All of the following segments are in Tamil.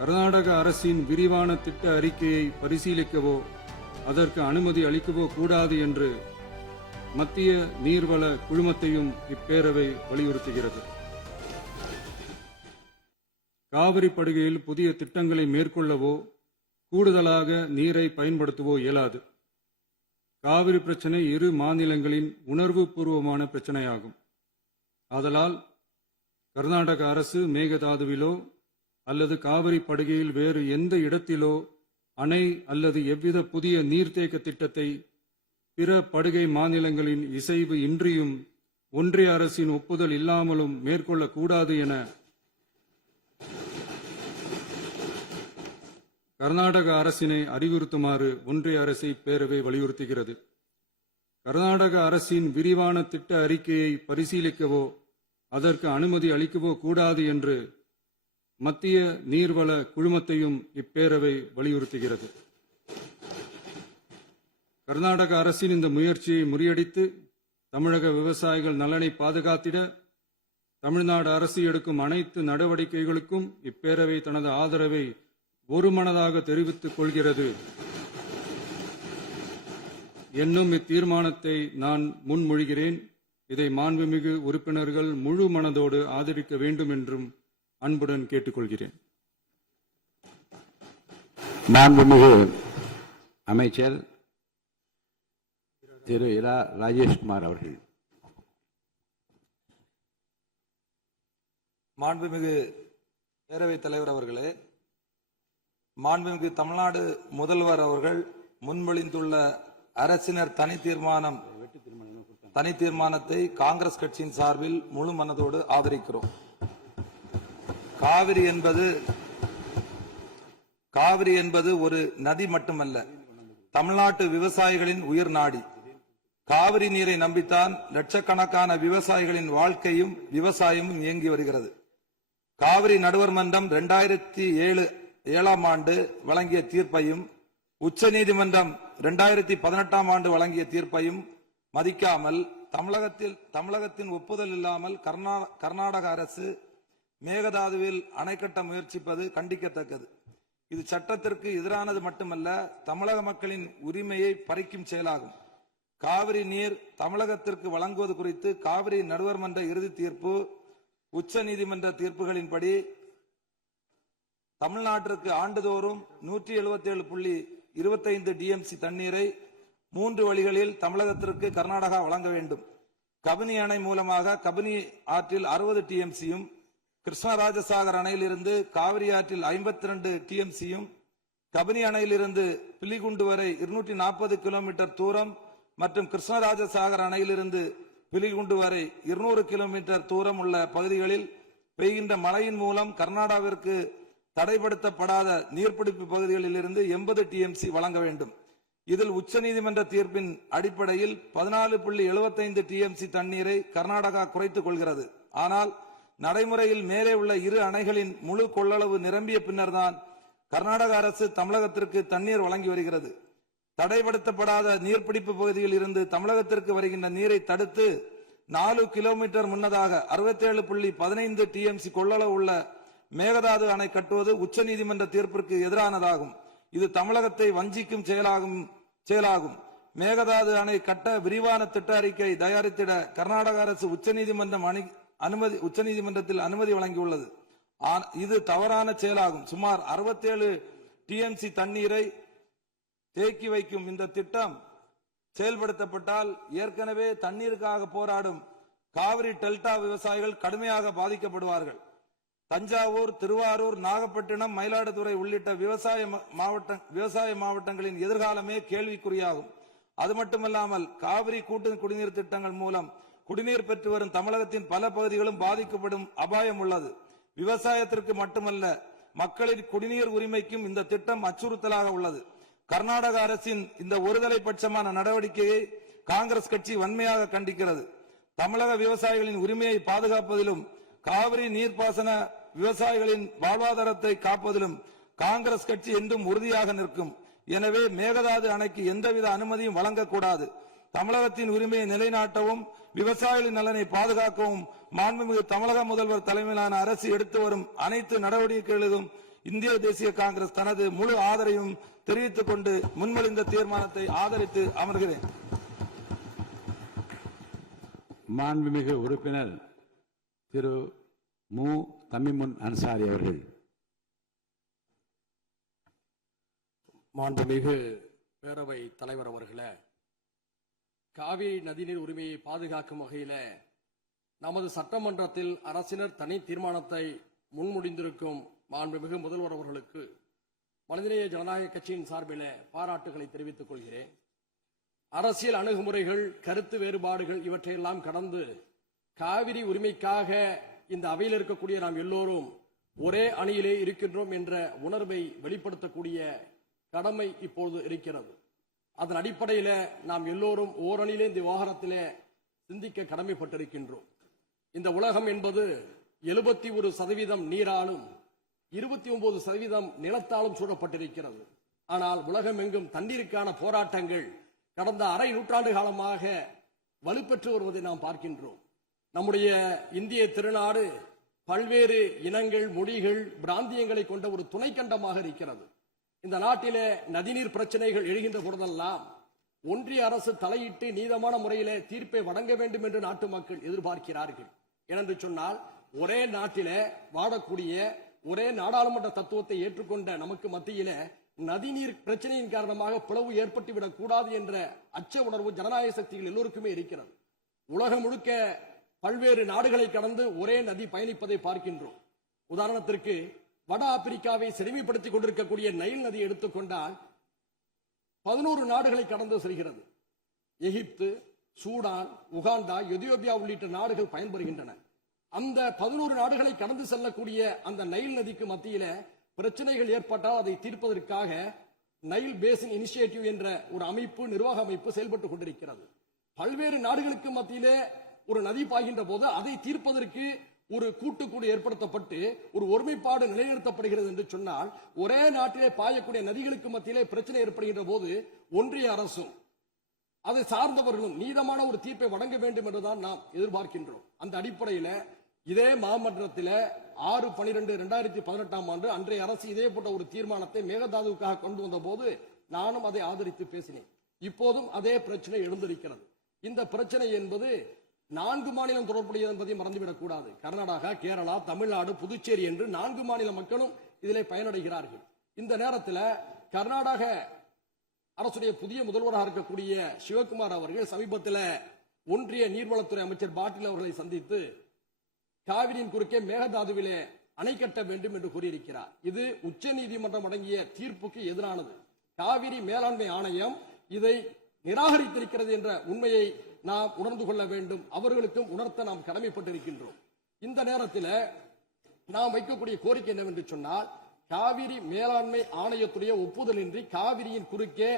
கர்நாடக அரசின் விரிவான திட்ட அறிக்கையை பரிசீலிக்கவோ அதற்கு அனுமதி அளிக்கவோ கூடாது என்று மத்திய நீர்வள குழுமத்தையும் இப்பேரவை வலியுறுத்துகிறது. காவிரி படுகையில் புதிய திட்டங்களை மேற்கொள்ளவோ கூடுதலாக நீரை பயன்படுத்தவோ இயலாது. காவிரி பிரச்சனை இரு மாநிலங்களின் உணர்வு பூர்வமான பிரச்சனையாகும். ஆதலால் கர்நாடக அரசு மேகதாதுவிலோ அல்லது காவிரி படுகையில் வேறு எந்த இடத்திலோ அணை அல்லது எவ்வித புதிய நீர்த்தேக்க திட்டத்தை பிற படுகை மாநிலங்களின் இசைவு இன்றியும் ஒன்றிய அரசின் ஒப்புதல் இல்லாமலும் மேற்கொள்ளக்கூடாது என கர்நாடக அரசினை அறிவுறுத்துமாறு ஒன்றிய அரசை பேரவை வலியுறுத்துகிறது. கர்நாடக அரசின் விரிவான திட்ட அறிக்கையை பரிசீலிக்கவோ அதற்கு அனுமதி அளிக்கவோ கூடாது என்று மத்திய நீர்வள குழுமத்தையும் இப்பேரவை வலியுறுத்துகிறது. கர்நாடக அரசின் இந்த முயற்சியை முறியடித்து தமிழக விவசாயிகள் நலனை பாதுகாத்திட தமிழ்நாடு அரசு எடுக்கும் அனைத்து நடவடிக்கைகளுக்கும் இப்பேரவை தனது ஆதரவை ஒருமனதாக தெரிவித்துக் கொள்கிறது என்னும் இத்தீர்மானத்தை நான் முன்மொழிகிறேன். இதை மாண்புமிகு உறுப்பினர்கள் முழு மனதோடு ஆதரிக்க வேண்டும் என்றும் அன்புடன் கேட்டுக்கொள்கிறேன். மாண்புமிகு அமைச்சர் திரு இரா ராஜேஷ்குமார் அவர்கள். மாண்புமிகு பேரவைத் தலைவர் அவர்களே, மாண்புமிகு தமிழ்நாடு முதல்வர் அவர்கள் முன்மொழிந்துள்ள அரசினர் தனி தீர்மானத்தை காங்கிரஸ் கட்சியின் சார்பில் முழு மனதோடு ஆதரிக்கிறோம். காவிரி என்பது ஒரு நதி மட்டுமல்ல, தமிழ்நாட்டு விவசாயிகளின் உயிர் நாடி. காவிரி நீரை நம்பித்தான் லட்சக்கணக்கான விவசாயிகளின் வாழ்க்கையும் விவசாயமும் இயங்கி வருகிறது. காவிரி நடுவர் மன்றம் 2007ஆம் ஆண்டு வழங்கிய தீர்ப்பையும் உச்சநீதிமன்றம் 2018ஆம் ஆண்டு வழங்கிய தீர்ப்பையும் மதிக்காமல் தமிழகத்தின் ஒப்புதல் இல்லாமல் கர்நாடக அரசு மேகதாதுவில் அணை கட்ட முயற்சிப்பது கண்டிக்கத்தக்கது. இது சட்டத்திற்கு எதிரானது மட்டுமல்ல, தமிழக மக்களின் உரிமையை பறிக்கும் செயலாகும். காவிரி நீர் தமிழகத்திற்கு வழங்குவது குறித்து காவிரி நடுவர் மன்ற இறுதி தீர்ப்பு, உச்ச நீதிமன்ற தீர்ப்புகளின்படி தமிழ்நாட்டிற்கு ஆண்டுதோறும் 177.25 டிஎம்சி தண்ணீரை 3 வழிகளில் தமிழகத்திற்கு கர்நாடகா வழங்க வேண்டும். கபினி அணை மூலமாக கபினி ஆற்றில் 60 டிஎம்சியும், கிருஷ்ணராஜசாகர் அணையிலிருந்து காவிரி ஆற்றில் 52 டிஎம்சியும், கபினி அணையிலிருந்து பிலிகுண்டு வரை 240 கிலோமீட்டர் தூரம் மற்றும் கிருஷ்ணராஜசாகர் அணையிலிருந்து பிலிகுண்டு வரை 200 கிலோமீட்டர் தூரம் உள்ள பகுதிகளில் பெய்கின்ற மழையின் மூலம் கர்நாடகாவிற்கு தடைப்படுத்தப்படாத நீர்பிடிப்பு பகுதிகளில் இருந்து 80 டிஎம்சி வழங்க வேண்டும். இதில் உச்சநீதிமன்ற தீர்ப்பின் அடிப்படையில் 14.75 டிஎம்சி தண்ணீரை கர்நாடகா குறைத்துக் கொள்கிறது. ஆனால் நடைமுறையில் மேலே உள்ள இரு அணைகளின் முழு கொள்ளளவு நிரம்பிய பின்னர்தான் கர்நாடக அரசு தமிழகத்திற்கு தண்ணீர் வழங்கி வருகிறது. தடைப்படுத்தப்படாத நீர்பிடிப்பு பகுதியில் இருந்து தமிழகத்திற்கு வருகின்ற நீரை தடுத்து 4 கிலோமீட்டர் முன்னதாக 67.15 டிஎம்சி கொள்ளளவு உள்ள மேகதாது அணை கட்டுவது உச்சநீதிமன்ற தீர்ப்பிற்கு எதிரானதாகும். இது தமிழகத்தை வஞ்சிக்கும் செயலாகும். மேகதாது அணை கட்ட விரிவான திட்ட அறிக்கை தயாரித்திட கர்நாடக அரசு உச்சநீதிமன்றத்தில் அனுமதி வழங்கியுள்ளது. இது தவறான செயலாகும். சுமார் 67 டிஎம்சி தண்ணீரை தேக்கி வைக்கும் இந்த திட்டம் செயல்படுத்தப்பட்டால் ஏற்கனவே தண்ணீருக்காக போராடும் காவிரி டெல்டா விவசாயிகள் கடுமையாக பாதிக்கப்படுவார்கள். தஞ்சாவூர், திருவாரூர், நாகப்பட்டினம், மயிலாடுதுறை உள்ளிட்ட விவசாய மாவட்டங்களின் எதிர்காலமே கேள்விக்குறியாகும். அது மட்டுமல்லாமல் காவிரி கூட்டு குடிநீர் திட்டங்கள் மூலம் குடிநீர் பெற்று வரும் தமிழகத்தின் பல பகுதிகளும் பாதிக்கப்படும் அபாயம் உள்ளது. விவசாயத்திற்கு மட்டுமல்ல, மக்களின் குடிநீர் உரிமைக்கும் இந்த திட்டம் அச்சுறுத்தலாக உள்ளது. கர்நாடக அரசின் இந்த ஒருதலை பட்சமான நடவடிக்கையை காங்கிரஸ் கட்சி வன்மையாக கண்டிக்கிறது. தமிழக விவசாயிகளின் உரிமையை பாதுகாப்பதிலும் காவிரி நீர்ப்பாசன விவசாயிகளின் வாழ்வாதாரத்தை காப்பதிலும் காங்கிரஸ் கட்சி என்றும் உறுதியாக நிற்கும். எனவே மேகதாது அணைக்கு எந்தவித அனுமதியும் வழங்கக்கூடாது. தமிழகத்தின் உரிமையை நிலைநாட்டவும் விவசாயிகளின் நலனை பாதுகாக்கவும் மாண்புமிகு தமிழக முதல்வர் தலைமையிலான அரசு எடுத்து வரும் அனைத்து நடவடிக்கைகளிலும் இந்திய தேசிய காங்கிரஸ் தனது முழு ஆதரவையும் தெரிவித்துக் கொண்டு முன்மொழிந்த தீர்மானத்தை ஆதரித்து அமர்கிறேன். மாண்புமிகு உறுப்பினர் திரு மு தமிமுன் அன்சாரி அவர்கள். மாண்புமிகு பேரவை தலைவர் அவர்களே, காவிரி நதிநீர் உரிமையை பாதுகாக்கும் வகையில நமது சட்டமன்றத்தில் அரசினர் தனி தீர்மானத்தை முன்மொழிந்திருக்கும் மாண்புமிகு முதல்வர் அவர்களுக்கு மனிதநேய ஜனநாயக கட்சியின் சார்பில் பாராட்டுகளை தெரிவித்துக் கொள்கிறேன். அரசியல் அணுகுமுறைகள், கருத்து வேறுபாடுகள் இவற்றையெல்லாம் கடந்து காவிரி உரிமைக்காக இந்த அவையில் இருக்கக்கூடிய நாம் எல்லோரும் ஒரே அணியிலே இருக்கின்றோம் என்ற உணர்வை வெளிப்படுத்தக்கூடிய கடமை இப்பொழுது இருக்கிறது. அதன் அடிப்படையில் நாம் எல்லோரும் ஓரணியிலே இந்த விவகாரத்திலே சிந்திக்க கடமைப்பட்டிருக்கின்றோம். இந்த உலகம் என்பது 71% நீராலும் 29% நிலத்தாலும் சூழப்பட்டிருக்கிறது. ஆனால் உலகம் எங்கும் தண்ணீருக்கான போராட்டங்கள் கடந்த அரை நூற்றாண்டு காலமாக வலுப்பெற்று வருவதை நாம் பார்க்கின்றோம். நம்முடைய இந்திய திருநாடு பல்வேறு இனங்கள், மொழிகள், பிராந்தியங்களை கொண்ட ஒரு துணைக்கண்டமாக இருக்கிறது. இந்த நாட்டிலே நதிநீர் பிரச்சனைகள் எழுகின்ற பொழுதெல்லாம் ஒன்றிய அரசு தலையிட்டு நீதமான முறையிலே தீர்ப்பை வழங்க வேண்டும் என்று நாட்டு மக்கள் எதிர்பார்க்கிறார்கள். ஏனென்று சொன்னால், ஒரே நாட்டிலே வாழக்கூடிய ஒரே நாடாளுமன்ற தத்துவத்தை ஏற்றுக்கொண்ட நமக்கு மத்தியிலே நதிநீர் பிரச்சனையின் காரணமாக பிளவு ஏற்பட்டுவிடக் கூடாது என்ற அச்ச உணர்வு ஜனநாயக சக்திகள் எல்லோருக்குமே இருக்கிறது. உலகம் முழுக்க பல்வேறு நாடுகளை கடந்து ஒரே நதி பயணிப்பதை பார்க்கின்றோம். உதாரணத்திற்கு வட ஆப்பிரிக்காவை செழுமைப்படுத்திக் கொண்டிருக்கக்கூடிய நைல் நதி எடுத்துக்கொண்டால் 11 நாடுகளை கடந்து செல்கிறது. எகிப்து, சூடான், உகாண்டா, எதியோப்பியா உள்ளிட்ட நாடுகள் பயன்பெறுகின்றன. அந்த 11 நாடுகளை கடந்து செல்லக்கூடிய அந்த நைல் நதிக்கு மத்தியில பிரச்சனைகள் ஏற்பட்டால் அதை தீர்ப்பதற்காக நைல் பேசின் இனிஷியேட்டிவ் என்ற ஒரு அமைப்பு, நிர்வாக அமைப்பு செயல்பட்டுக் கொண்டிருக்கிறது. பல்வேறு நாடுகளுக்கு மத்தியிலே ஒரு நதி பாய்கின்ற போது அதை தீர்ப்பதற்கு ஒரு கூட்டுக்குழு ஏற்படுத்தப்பட்டு ஒரு ஒருமைப்பாடு நிலைநிறுத்தப்படுகிறது என்று சொன்னால், ஒரே நாட்டிலே பாயக்கூடிய நதிகளுக்கு மத்தியிலே பிரச்சனை ஏற்படுகின்ற போது ஒன்றிய அரசும் அதை சார்ந்தவர்களும் நீதமான ஒரு தீர்ப்பை வழங்க வேண்டும் என்றுதான் நாம் எதிர்பார்க்கின்றோம். அந்த அடிப்படையில் இதே மாமன்றத்தில் 6/12/2018 அன்றைய அரசு இதே போன்ற ஒரு தீர்மானத்தை மேகதாதுவுக்காக கொண்டு வந்த போது நானும் அதை ஆதரித்து பேசினேன். இப்போதும் அதே பிரச்சனை எழுந்திருக்கிறது. இந்த பிரச்சனை என்பது 4 மாநிலம் தொடர்புடையது என்பதை மறந்துவிடக் கூடாது. கர்நாடகா, கேரளா, தமிழ்நாடு, புதுச்சேரி என்று 4 மாநில மக்களும் இதிலே பயனடைகிறார்கள். இந்த நேரத்தில் கர்நாடக அரசுடைய புதிய முதல்வராக இருக்கக்கூடிய சிவகுமார் அவர்கள் சமீபத்தில் ஒன்றிய நீர்வளத்துறை அமைச்சர் பாட்டீல் அவர்களை சந்தித்து காவிரியின் குறுக்கே மேகதாதுவிலே அணை கட்ட வேண்டும் என்று கூறியிருக்கிறார். இது உச்ச நீதிமன்றம் வழங்கிய தீர்ப்புக்கு எதிரானது. காவிரி மேலாண்மை ஆணையம் இதை நிராகரித்திருக்கிறது என்ற உண்மையை நாம் உணர்ந்து கொள்ள வேண்டும். அவர்களுக்கும் உணர்த்த நாம் கடமைப்பட்டிருக்கின்றோம். இந்த நேரத்தில் நாம் வைக்கக்கூடிய கோரிக்கை என்னவென்று சொன்னால், காவிரி மேலாண்மை ஆணையத்துடைய ஒப்புதலின்றி காவிரியின் குறுக்கே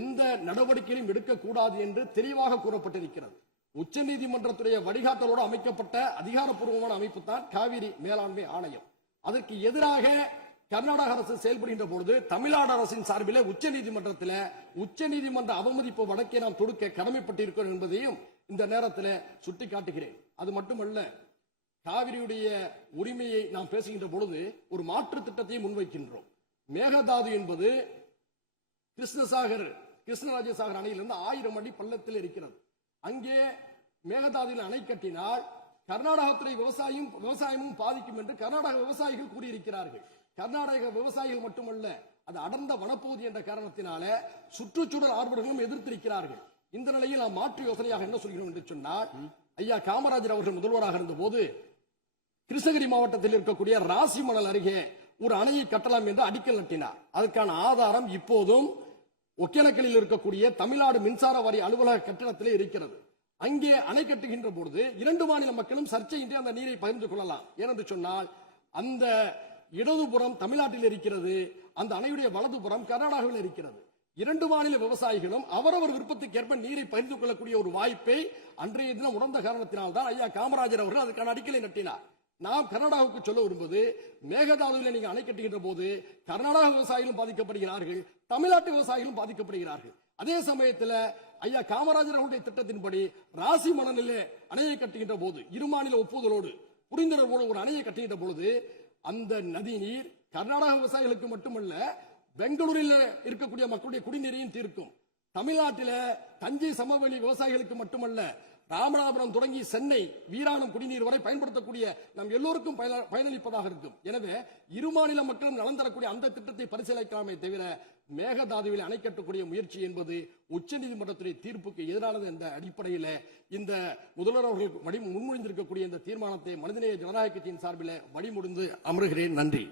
எந்த நடவடிக்கையும் எடுக்கக்கூடாது என்று தெளிவாக கூறப்பட்டிருக்கிறது. உச்ச நீதிமன்றத்துடைய வழிகாட்டலோடு அமைக்கப்பட்ட அதிகாரப்பூர்வமான அமைப்பு தான் காவிரி மேலாண்மை ஆணையம். அதற்கு எதிராக கர்நாடக அரசு செயல்படுகின்ற பொழுது தமிழ்நாடு அரசின் சார்பிலே உச்ச நீதிமன்ற அவமதிப்பு வழக்கை நாம் தொடுக்க கடமைப்பட்டிருக்கிறோம் என்பதையும் இந்த நேரத்தில் சுட்டிக்காட்டுகிறேன். அது மட்டுமல்ல, காவிரியுடைய உரிமையை நாம் பேசுகின்ற பொழுது ஒரு மாற்று திட்டத்தை முன்வைக்கின்றோம். மேகதாது என்பது கிருஷ்ணராஜசாகர் அணையிலிருந்து 1000 அடி பள்ளத்தில் இருக்கிறது. அங்கே மேகதாதுவில் அணை கட்டினால் கர்நாடகத்துறை விவசாயமும் பாதிக்கும் என்று கர்நாடக விவசாயிகள் கூறியிருக்கிறார்கள். கர்நாடக விவசாயிகள் மட்டுமல்ல, அது அடர்ந்த வனப்பகுதி என்ற காரணத்தினால சுற்றுச்சூழல் ஆர்வலர்களும் எதிர்த்திருக்கிறார்கள். இந்த நிலையில் நாம் மாற்று யோசனையாக என்ன சொல்கிறோம் என்று சொன்னால், ஐயா காமராஜர் அவர்கள் முதல்வராக இருந்த போது கிருஷ்ணகிரி மாவட்டத்தில் இருக்கக்கூடிய ராசிமணல் அருகே ஒரு அணையை கட்டலாம் என்று அடிக்கல் நட்டினார். அதற்கான ஆதாரம் இப்போதும் ஒகேனக்கலில் இருக்கக்கூடிய தமிழ்நாடு மின்சார வாரிய அலுவலக கட்டிடத்திலே இருக்கிறது. அங்கே அணை கட்டுகின்ற பொழுது 2 மாநில மக்களும் சர்ச்சையின்றி அந்த நீரை பகிர்ந்து கொள்ளலாம். ஏனென்று சொன்னால், அந்த இடதுபுறம் தமிழ்நாட்டில் இருக்கிறது, அந்த அணையுடைய வலதுபுறம் கர்நாடகாவில் இருக்கிறது. 2 மாநில விவசாயிகளும் அவரவர் விருப்பத்துக்கேற்ப நீரை பகிர்ந்து கொள்ளக்கூடிய ஒரு வாய்ப்பை அன்றைய தினம் உணர்ந்த காரணத்தினால்தான் ஐயா காமராஜர் அவர்கள் அதற்கான அடிக்கலை நட்டினார். நாம் கர்நாடகாவுக்கு சொல்ல வரும்போது, மேகதாதுவில் நீங்க அணை கட்டுகின்ற போது கர்நாடக விவசாயிகளும் பாதிக்கப்படுகிறார்கள், தமிழ்நாட்டு விவசாயிகளும் பாதிக்கப்படுகிறார்கள். அதே சமயத்தில் ஐயா காமராஜர் அவருடைய திட்டத்தின்படி ராசி மணலிலே அணையை கட்டுகின்ற போது 2 மாநில ஒப்புதலோடு புரிந்துணர்வோடு ஒரு அணையை கட்டுகின்ற பொழுது அந்த நதி நீர் கர்நாடக விவசாயிகளுக்கு மட்டுமல்ல, பெங்களூரில் இருக்கக்கூடிய மக்களுடைய குடிநீரையும் தீர்க்கும். தமிழ்நாட்டில தஞ்சை சமவெளி விவசாயிகளுக்கு மட்டுமல்ல, ராமநாதபுரம் தொடங்கி சென்னை வீராணம் குடிநீர் வரை பயன்படுத்தக்கூடிய நம் எல்லோருக்கும் பயனளிப்பதாக இருக்கும். எனவே இரு மாநில மக்களும் நலன் தரக்கூடிய அந்த திட்டத்தை பரிசீலிக்கலாமே தவிர மேகதாதுவில் அணை கட்டக்கூடிய முயற்சி என்பது உச்சநீதிமன்றத்துடைய தீர்ப்புக்கு எதிரானது என்ற அடிப்படையில் இந்த முதல்வர் அவர்கள் முன்மொழிந்திருக்கக்கூடிய இந்த தீர்மானத்தை மனிதநேய ஜனநாயக கட்சியின் சார்பில் வழிமுடிந்து அமர்கிறேன். நன்றி.